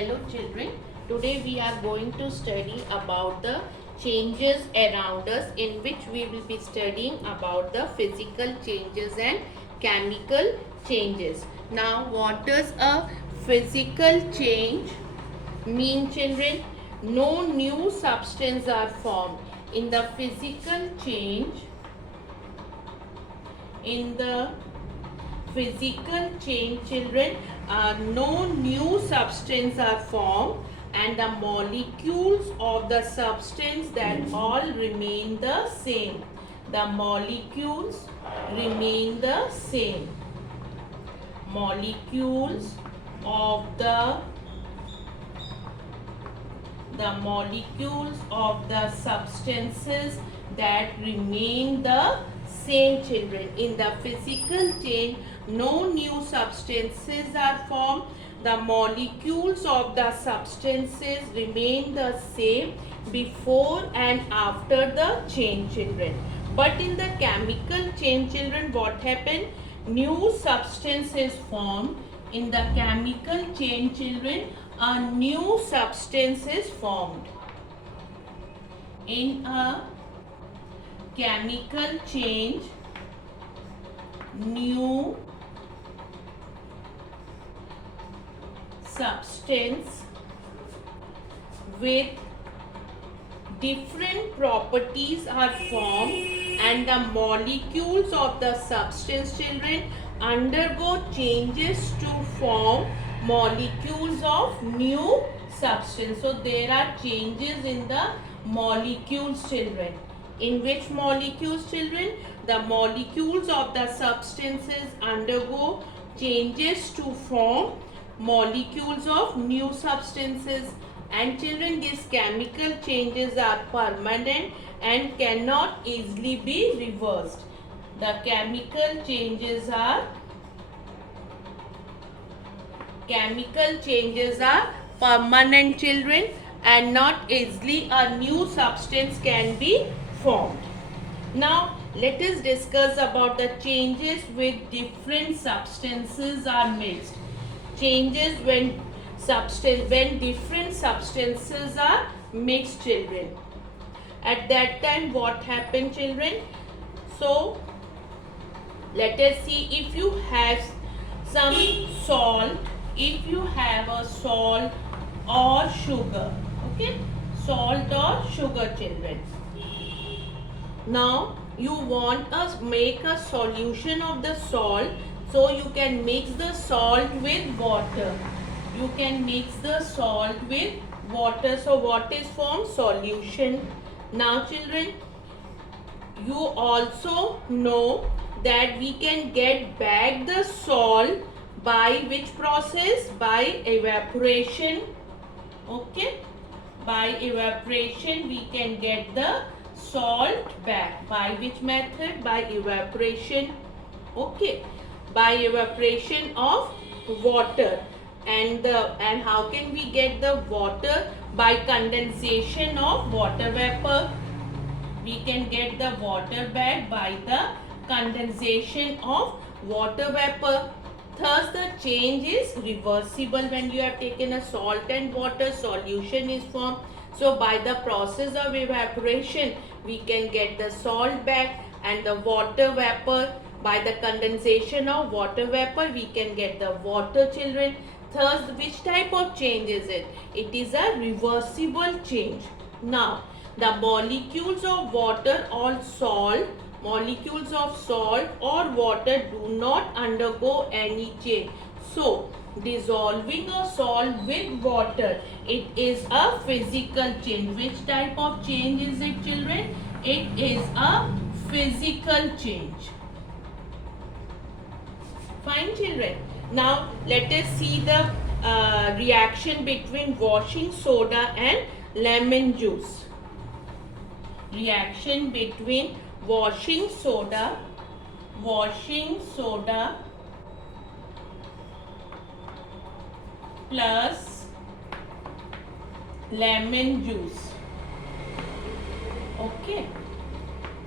Hello children, today we are going to study about the changes around us, in which we will be studying about the physical changes and chemical changes. Now what does a physical change mean, children? No new substance are formed. In the physical change, in the physical change, children, no new substance are formed, and the molecules of the substance that all remain the same. The molecules remain the same. Molecules of the substances that remain the same, children. In the physical change, no new substances are formed. The molecules of the substances remain the same before and after the change, children. But in the chemical change, children, what happened? New substance is formed. In the chemical change, children, a new substance is formed. In a chemical change, new substance with different properties are formed, and the molecules of the substance, children, undergo changes to form molecules of new substance. So there are changes in the molecules, children. In which molecules, children? The molecules of the substances undergo changes to form molecules of new substances. And children, these chemical changes are permanent and cannot easily be reversed. The chemical changes are permanent, children, and not easily a new substance can be formed. Now let us discuss about the changes with different substances are mixed. Changes when different substances are mixed, children. At that time what happened, children? So let us see. If you have some salt, if you have a salt or sugar, okay, salt or sugar, children. Now you want us make a solution of the salt, so you can mix the salt with water. You can mix the salt with water. So what is formed? Solution. Now children, you also know that we can get back the salt by which process? By evaporation. Okay, by evaporation we can get the salt back. By which method? By evaporation. Okay, by evaporation of water. And how can we get the water? By condensation of water vapor. We can get the water back by the condensation of water vapor. Thus the change is reversible. When you have taken a salt and water, solution is formed. So by the process of evaporation, we can get the salt back, and the water vapor. By the condensation of water vapor, we can get the water, children. Thus, which type of change is it? It is a reversible change. Now, the molecules of water or salt, molecules of salt or water do not undergo any change. So, dissolving a salt with water, it is a physical change. Which type of change is it, children? It is a physical change. Fine, children. Now let us see the reaction between washing soda and lemon juice. Reaction between washing soda plus lemon juice. Okay.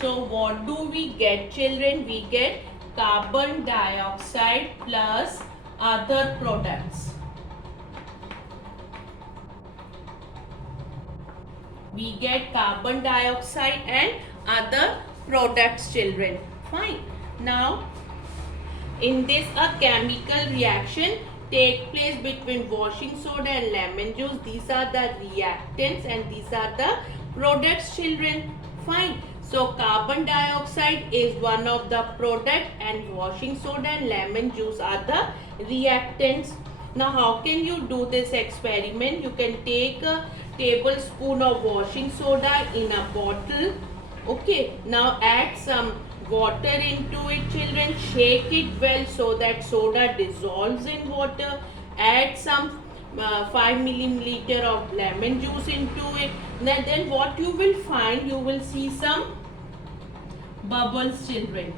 So what do we get, children? We get carbon dioxide plus other products. We get carbon dioxide and other products, children. Fine. Now, in this, a chemical reaction take place between washing soda and lemon juice. These are the reactants and these are the products, children. Fine. So carbon dioxide is one of the product and washing soda and lemon juice are the reactants. Now how can you do this experiment? You can take a tablespoon of washing soda in a bottle. Okay, now add some water into it, children. Shake it well so that soda dissolves in water. Add some 5 milliliter of lemon juice into it. Then what you will find, you will see some bubbles, children.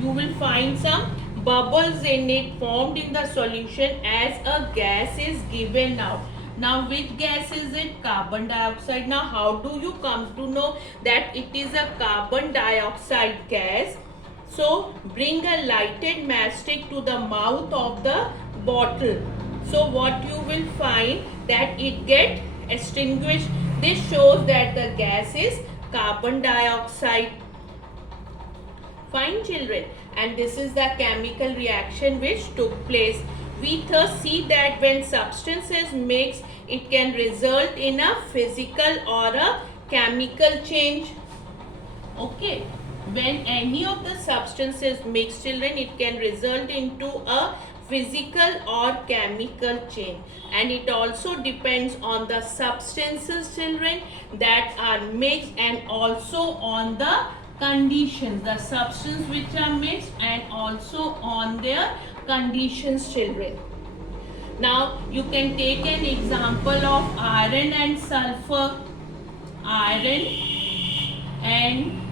You will find some bubbles in it formed in the solution as a gas is given out. Now which gas is it? Carbon dioxide. Now how do you come to know that it is a carbon dioxide gas? So bring a lighted matchstick to the mouth of the bottle. So what you will find that it get extinguished. This shows that the gas is carbon dioxide. Fine, children, and this is the chemical reaction which took place. We thus see that when substances mix, it can result in a physical or a chemical change. Okay, when any of the substances mix, children, it can result into a physical or chemical change, and it also depends on the substances, children, that are mixed and also on the conditions, the substance which are mixed and also on their conditions, children. Now you can take an example of iron and sulfur. Iron and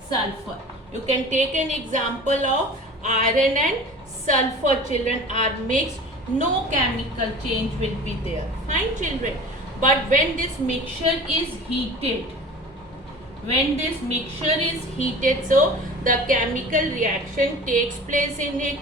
sulfur. You can take an example of iron and sulfur, children, are mixed. No chemical change will be there. Fine, children. But when this mixture is heated, so the chemical reaction takes place in it.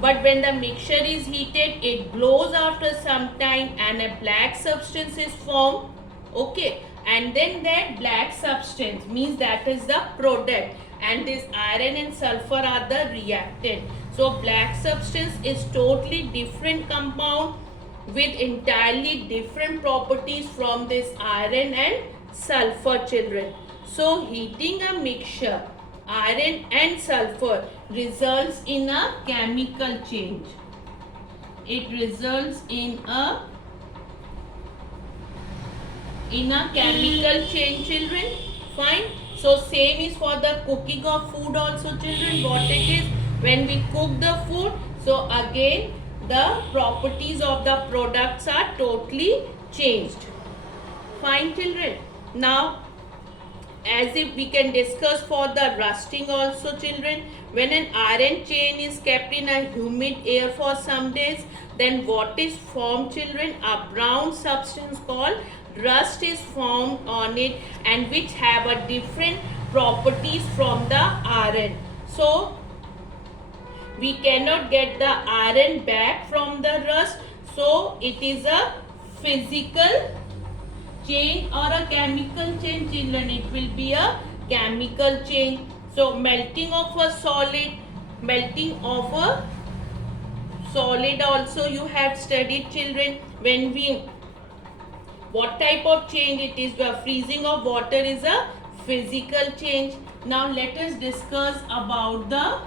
But when the mixture is heated, it glows after some time and a black substance is formed. Okay, and then that black substance means that is the product, and this iron and sulfur are the reactant. So black substance is totally different compound with entirely different properties from this iron and sulfur, children. So heating a mixture iron and sulfur results in a chemical change. It results in a chemical change, children. Fine. So same is for the cooking of food also, children. What it is, when we cook the food, so again the properties of the products are totally changed. Fine, children. Now as if we can discuss for the rusting also, children. When an iron chain is kept in a humid air for some days, then what is formed, children? A brown substance called rust is formed on it, and which have a different properties from the iron. So we cannot get the iron back from the rust. So it is a physical change or a chemical change, children. It will be a chemical change. So melting of a solid also you have studied, children. What type of change it is? The freezing of water is a physical change. Now let us discuss about the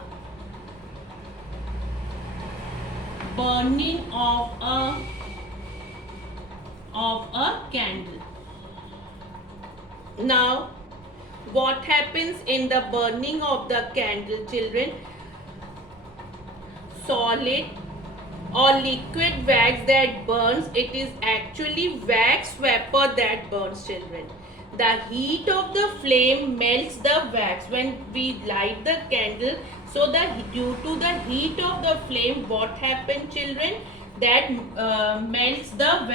burning of a candle. Now what happens in the burning of the candle, children? Solid or liquid wax that burns, it is actually wax vapor that burns, children. The heat of the flame melts the wax when we light the candle. So due to the heat of the flame, what happens, children? That melts the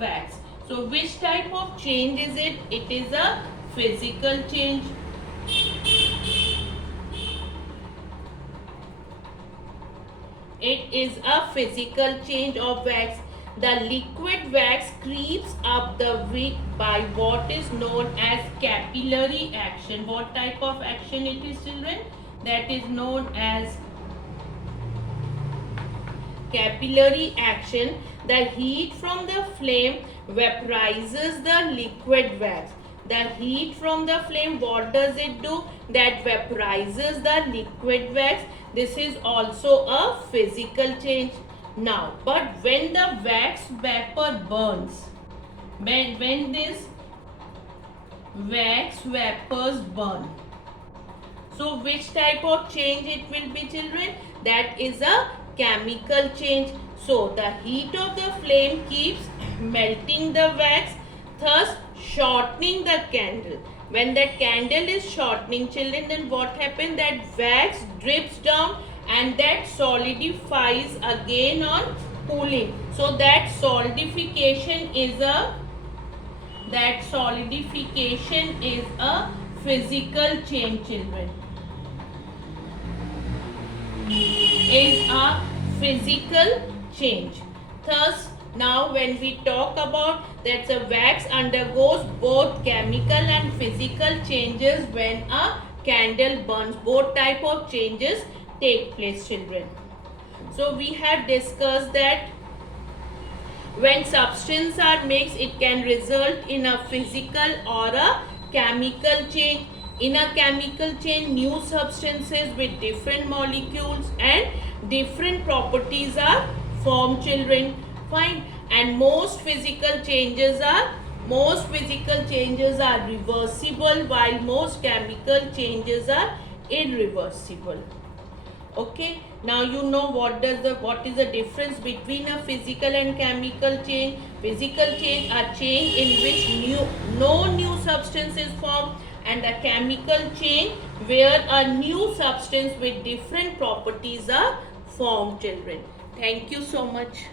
wax. So which type of change is it? It is a physical change. It is a physical change of wax. The liquid wax creeps up the wick by what is known as capillary action. What type of action it is, children? That is known as capillary action. The heat from the flame vaporizes the liquid wax. The heat from the flame, what does it do? That vaporizes the liquid wax. This is also a physical change. Now, but when the wax vapor burns, when this wax vapors burn, so which type of change it will be, children? That is a chemical change. So the heat of the flame keeps melting the wax, thus shortening the candle. When that candle is shortening, children, then what happens? That wax drips down and that solidifies again on cooling. So that solidification is a physical change, children. Is a physical change. Thus, now when we talk about that the wax undergoes both chemical and physical changes when a candle burns. Both type of changes take place, children. So we have discussed that when substances are mixed, it can result in a physical or a chemical change. In a chemical change, new substances with different molecules and different properties are formed, children. Fine. And most physical changes are reversible, while most chemical changes are irreversible. Okay, now you know what is the difference between a physical and chemical change. Physical change, a change in which no new substance is formed, and a chemical change where a new substance with different properties are formed, children. Thank you so much.